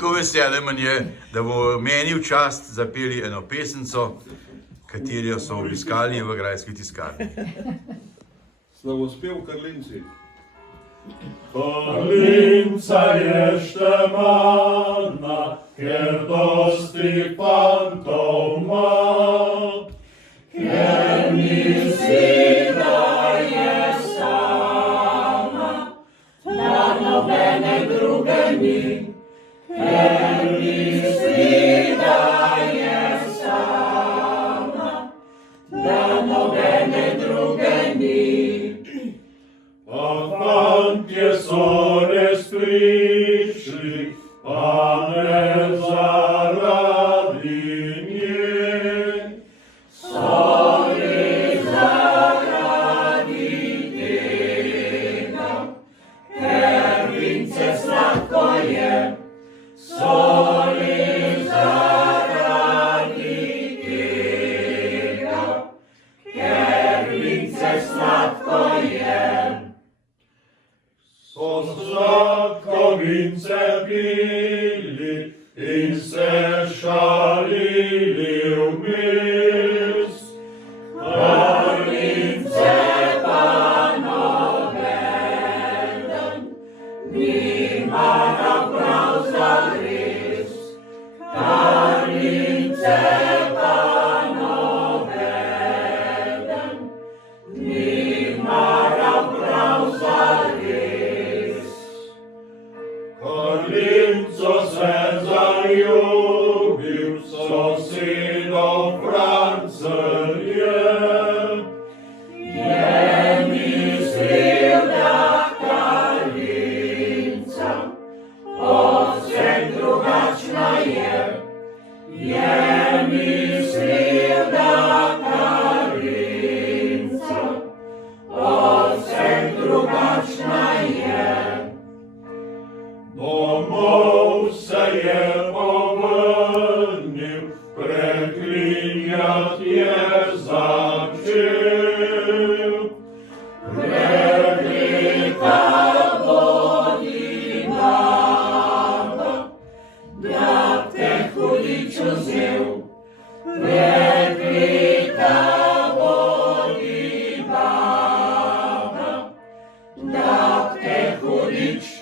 veliko veselje meni je, da bo meni v čast zapeli eno pesenco, katero so obiskali v Grajski tiskarni. Slavospev Karlinci. Karlinca je štemana, ker dosti fantov ima, ker misli, da je sama, da nobene druge ni, ker misli, da je sama, da nobene druge ni. A fantje so res prišli, pa ne zaradi nje, soli zaradi tega, ker vince sladko je, soli zaradi tega, ker vince sladko je. So sladko vince pili in se šalili vmes, kar vince pa nobeden nima prav zares, kar vince pa nobeden nima prav zares. Karlinco se zaljubil, sosedov Francelje. Je mislil, da Karlinca povsem drugačna je. Je mislil, da Karlinca povsem drugačna je. Domov se je povrnil, preklinjat je začel. Prekleta bodi baba, da te hudič vzel. Prekleta bodi baba, da te hudič vzel.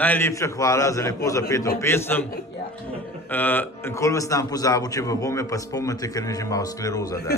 Najlepša hvala za lepo zapeto pesem. Nikoli vas nam pozabil, če pa bom, pa spomnite, ker mi že malo skleroza da.